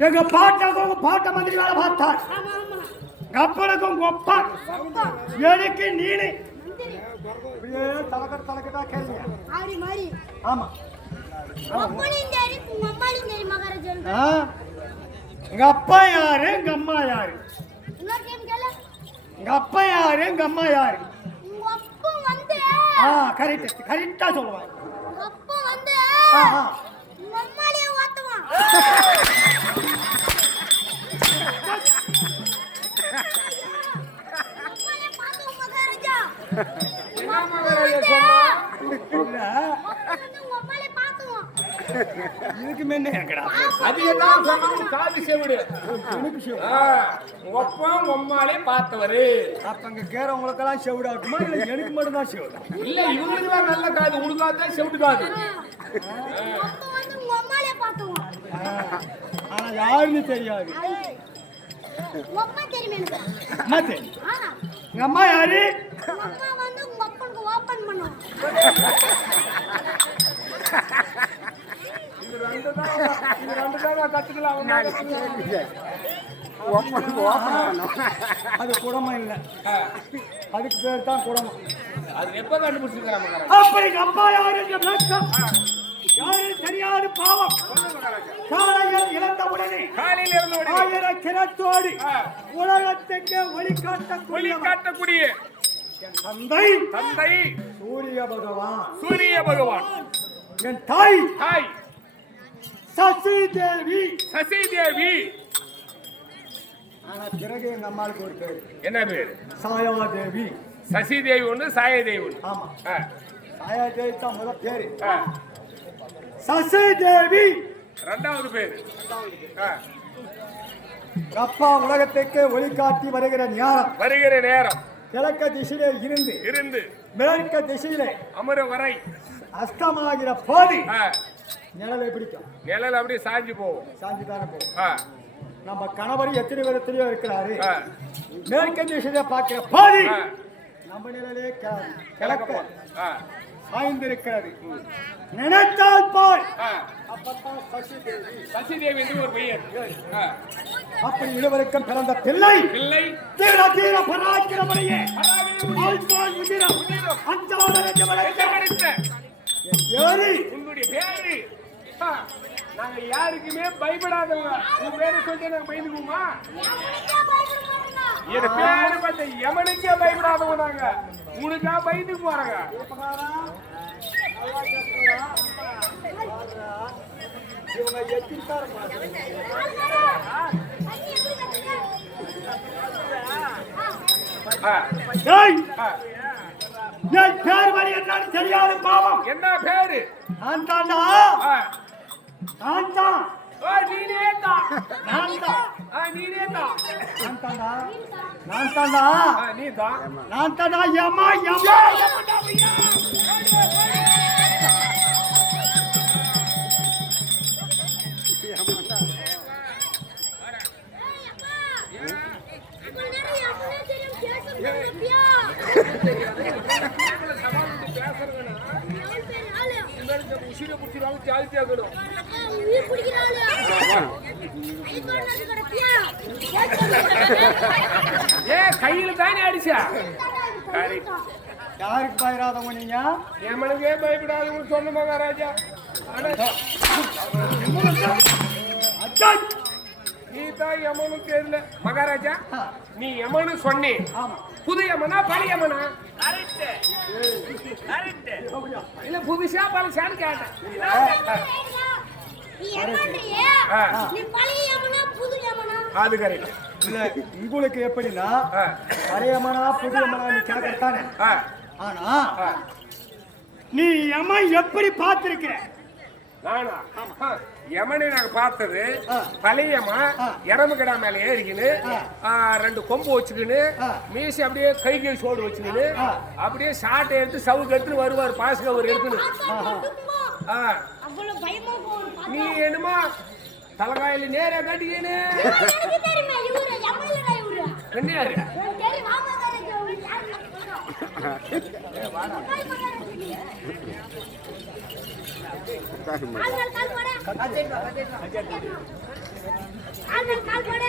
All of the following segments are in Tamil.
எங்க பாட்டாக்கும் பாட்ட மந்திரி வேலை பார்த்தார் கப்பலுக்கும் கொப்பா எனக்கு நீனு மந்திரி தலைக்கட்டு தலைக்கட்டா கேள்வி ஆமா. எங்க அப்பா யாரு? எங்க அம்மா யாரு? எங்க அப்பா யாரு? எங்க அம்மா யாரு? ஆ கரெக்ட் கரெக்டா சொல்லுவாங்க. அப்பா வந்து ஓட்டுவான் மகாராஜா. இதுக்கு எங்கடா அது என்ன காது செவிடு. உங்க அம்மாலே பார்த்தவரு. அப்ப அங்க கேறவங்களுக்கெல்லாம் செவிடா இருக்குமா இல்ல எனக்கு மட்டும் தான் செவிடா? இல்ல இவங்களுக்கு நல்ல காது உனக்காதான் செவிடு காது. ஆனா யாருன்னு தெரியாது. அம்மா தெரியுமே அம்மா யாரு? உங்க அம்மா வந்து உங்க அப்பனுக்கு ஓபன் பண்ணும் அது குடமா இல்ல அதுக்கு பேர் தான் குடமா அது எப்ப கண்டுபிடிச்சிருக்கிறான் மகாராஜா அப்ப எங்க அம்மா யாரு தெரியாது பாவம் காலையில் இழந்த உடனே காலையில இருந்து ஓடி ஆயிரம் கிணத்தோடு. உலகத்துக்கு ஒளி ஒளி காட்டக்கூடிய தந்தை தந்தை சூரிய பகவான் சூரிய பகவான் என் தாய் தாய் சசி தேவி சசி தேவி ஆனா பிறகு எங்க அம்மாளுக்கு ஒரு பேரு. என்ன பேரு? சாயா தேவி சசி தேவி ஒன்று சாய தேவி ஒன்று ஆமா. சாயா தேவி தான் முதல் பேரு. சசி தேவி ரெண்டாவது பேரு. ஆ, அப்பா உலகத்துக்கு ஒளி காட்டி வருகிற ஞானம். வருகிற நேரம். கிழக்க திசையிலே இருந்து இருந்து. மேற்க திசையிலே அமர வரை. அஸ்தமாகிற போது. நிழலை பிடிக்கும். நிழல் அப்படியே சாஞ்சி போகும். சாந்தி தானே போகும் நம்ம கணவர் எத்தனை விதத்திலேயோ இருக்கிறாரு. ஆ, மேற்க திசையில பார்க்கிற போது. நம்ம நிழலே கிழக்க சாய்ந்திருக்கிறது. நினைத்தால் போல் ஆ. அப்பத்தான் சசி தேவி. சசி தேவி என்று ஒரு பையன் ஆ, அப்படி இருவருக்கும் பிறந்த பிள்ளை. பிள்ளை. தீர தீர ஏறி. உன்னுடைய பேரு நாங்க யாருக்குமே பயப்படாதவங்க. உன் பேரை சொல்லி நாங்க பயந்துக்குமா என் பேரு பார்த்த எவனுக்கே பயப்படாதவங்க நாங்க உனக்கா பயந்துக்கு போறாங்க. என் பேர் வழி என்னன்னு தெரியாது பாவம். என்ன பேரு? நான் தாண்டா ஆ. நான் தான் நீனே தான் நான் தான் நீனே தான் நான் நீ தான் நான் தாண்டா யமா யமா இவ்வளவு ஏ கையில தானே அடிச்சா. யாருக்கு பயிராதவங்க நீங்க? எமனுக்கே பயப்படாதவங்க சொன்ன மகாராஜா. நீ தான் யமனு தெரியல. மகாராஜா நீ யமனு சொன்னே. ஆமா. புது யமனா பழைய யமனா இல்ல புதுசா பழசான்னு கேட்டேன். அது கரெக்ட் உங்களுக்கு எப்படின்னா ஆ. பழையமனா புதியமனா நீ கேட்கத்தானே ஆ, ஆனா ஆ. நீ எம்மா எப்படி பார்த்திருக்கிற? நானா? யமனை நாங்க பார்த்தது ஆ. எரம்பு கடா மேல ஏறிக்கின்னு ரெண்டு கொம்பு வச்சுக்கின்னு. மீசி அப்படியே கை கை சோடு வச்சுக்கின்னு. அப்படியே ஷாட்டை எடுத்து சவுக்கு எடுத்து வருவார் பாசுக்கு அவர் போகும் நீ என்னமா தலைகாயில நேரா கட்டிக்கின்னு? இவரு கண்ணியாரு எனக்கு தெரியும் வாமா காலேஜ் இவரு யாரு கால் மேல கால் போடு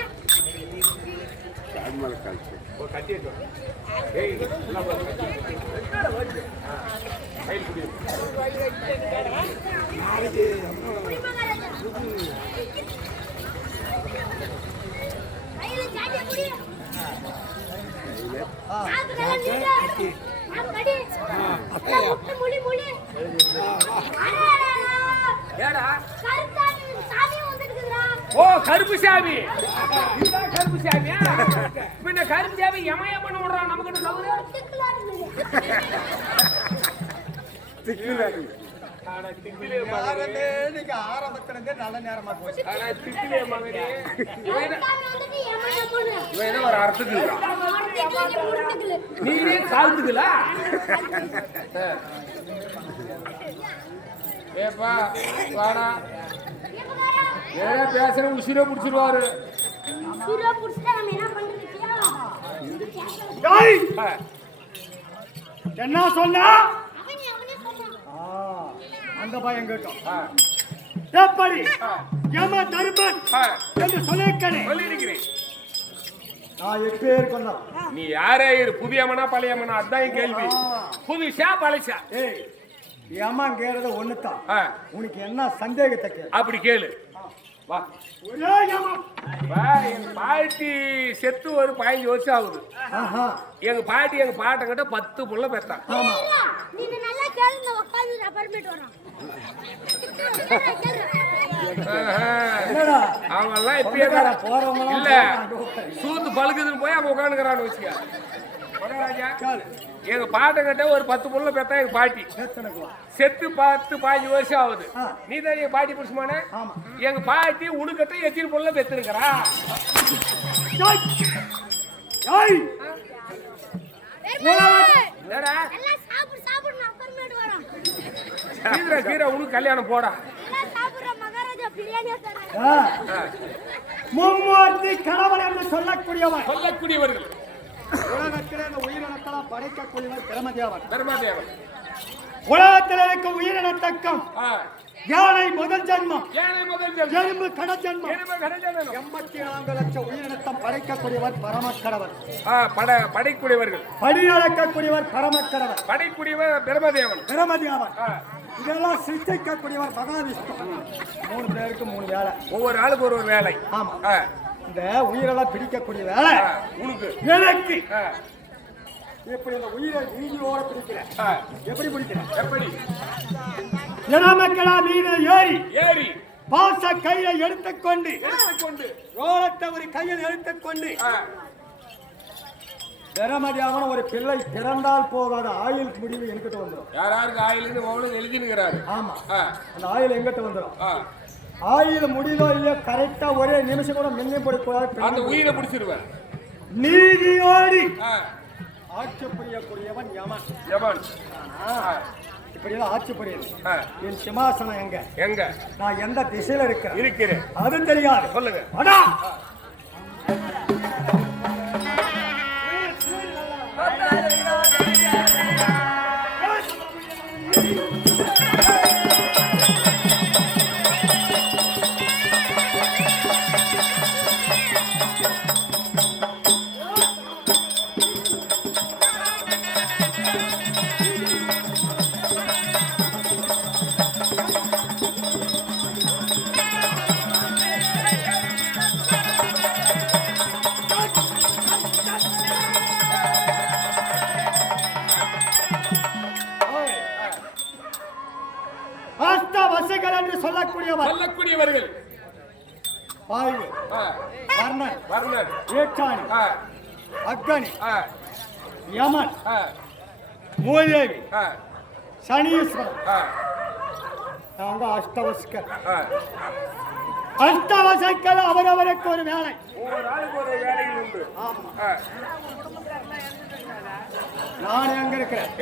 கால் மேல கால் போடு ஓ, கட்டி எடுத்து வா. ஏய், எல்லாம் பாரு, கட்டி. ஆ, கையில் பிடி. குடிமா காலேஜ் கையில சாட்டிய குடி நாக்கு நல்லா நீட்டு நாக்கு கடி எல்லாம் முட்டு முடி முடி ஏடா கருத்தாணி சாமி வந்துருக்குதுடா ஓ கருப்பு சாமி. கருப்பு சாமியா? பின்ன கருப்பு சாமி எம எமன்னு விடுறான் நமக்கு தவறு ஆனா திக்கிலே மகனே. யாருமே நீங்க ஆரம்பத்துல நல்ல நேரமா போச்சு. ஆனா திக்கிலே மகனே. இவன் என்ன ஒரு அர்த்தத்துக்கு நீனே சாழ்த்துக்கல ஏப்பா வாடா. ஏதோ பேசுற உசிரே பிடிச்சிருவாரு. சூரா புடிச்சா நம்ம என்ன ஆ, என்ன சொன்னா? அந்த பயம் கேட்டோம் எப்படி யம தர்மன். என்று சொல்லியிருக்கிறேன். கொண்டோம் நீ யாரே இரு புதியமனா பழையமனா அதான் என் கேள்வி. புதுசா பழசா ஏய் யமங்கிறது ஒண்ணுதான். ஆ, உனக்கு என்ன சந்தேகத்தை கேளு. அப்படி கேளு. வா. எங்க பாட்டி செத்து ஒரு பதினஞ்சு வருஷம் ஆகுது எங்க பாட்டி எங்க பாட்டங்கிட்ட பத்து புள்ள பெத்தான் ஆமா. நீங்க நல்லா கேளுங்க உட்காந்து வரோம் அவன்லாம் இப்பயே இல்ல. சூத்து பழுக்குதுன்னு போய் அவன் உட்காந்துக்கிறான்னு வச்சுக்க. எங்க பாட்டங்கிட்ட ஒரு பத்து புள்ள பெத்தா எங்க பாட்டி. செத்து பத்து பாஞ்சு வருஷம் ஆகுது. நீ தான் எங்க பாட்டி புருஷமான? ஆமா. எங்க பாட்டி உனக்கிட்ட எத்தனை புள்ள பெத்துருக்கிறா? டேய். டேய். என்னடா? எல்லாம் சாப்பிடு சாப்பிடு நான் பர்மிட் வரோம் கீரை கீரை உனக்கு கல்யாணம் போடா எல்லாம் சாப்பிடுற மகாராஜா பிரியாணியா தரேன் ஆ, ஆ. மும்மூர்த்தி கணவன் என்று சொல்லக்கூடியவன் சொல்லக்கூடியவர்கள். உலகத்தில் இந்த உயிரினத்தெல்லாம் படைக்கக்கூடியவர் பிரமதேவன் தர்மாதேவன் உலகத்தில் இருக்க உயிரினத்தக்கம். யானை முதல் ஜென்மம். ஏழை முதல் ஜென்மம். எறும்பு கட ஜென்மம். எண்பத்தி நான்கு லட்சம் உயிரினத்தம் படைக்கக்கூடியவர் பரமக்கடவர் ஆ, பட படைக்கூடியவர்கள் படியளக்கக்கூடியவர் பரமக்கடவர் படைக்கூடியவர் பிரமதேவன் ஆ. இதெல்லாம் சிருஷ்டிக்கக்கூடியவர் மகாவிஷ்ணு. மூணு பேருக்கு மூணு வேலை. ஒவ்வொரு ஆளுக்கு ஒரு ஒரு வேலை. ஆமா. இந்த உயிரெல்லாம் பிடிக்கக்கூடிய வேலை. உனக்கு. எனக்கு. ஆ. இப்படி இந்த உயிரை நீதியோட பிடிக்கிறேன் ஆ. எப்படி பிடிக்கிறேன் எப்படி? இளமக்களா மீது ஏறி ஏறி. பாச கையை எடுத்துக்கொண்டு எடுத்துக்கொண்டு. ரோலத்தை ஒரு கையில் எடுத்துக்கொண்டு ஆ. பிரமதியான ஒரு பிள்ளை பிறந்தால் போதாத. ஆயுள் முடிவு என்கிட்ட வந்துடும் யார் யாருக்கு ஆயிலுன்னு ஒவ்வொரு எழுதினுக்கிறாரு. ஆமா. அந்த ஆயுள் எங்கிட்ட வந்துடும். ஆயுள் முடியலோ இல்லையோ கரெக்டா ஒரே நிமிஷம் கூட மின்னம் படக்கூடாது அந்த உயிரை பிடிச்சிருவேன் நீதியோடு. ஆட்சி புரியக்கூடியவன் யமன். ஆ, இப்படியெல்லாம் ஆட்சி புரியுது. என் சிம்மாசனம் எங்க? எங்க? நான் எந்த திசையில இருக்கிறேன்? இருக்கிறேன். அது தெரியாது. சொல்லுங்க. அடா வர்ணன் ஏற்றாணி ஆ. அக்கனி. யமன். மூதேவி. சனீஸ்வரன். நாங்க அஷ்டவசுக்கள் ஆ. அஷ்டவசைக்கள் அவரவருக்கு ஒரு வேலை. நான் எங்க இருக்கிறேன்